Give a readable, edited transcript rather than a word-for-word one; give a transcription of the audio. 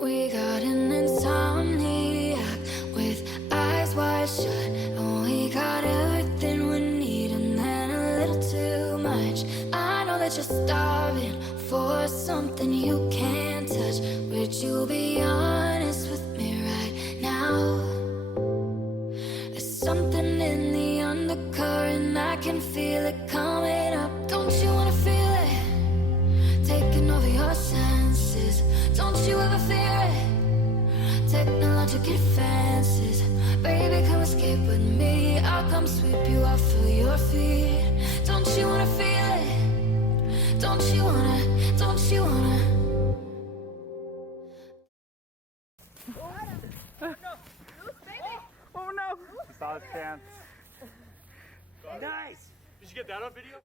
We got an insomniac with eyes wide shut, and we got everything we need and then a little too much. I know that you're starving for something you can't touch. Would you be honest with me right now? There's something in the undercurrent, I can feel it coming up. Don't you wanna feel it taking over your senses? Don't you ever fear it? Technologic advances. Baby, come escape with me. I'll come sweep you off of your feet. Don't you wanna feel it? Don't you wanna? Don't you wanna? Oh no! He saw his chance. Nice! Did you get that on video?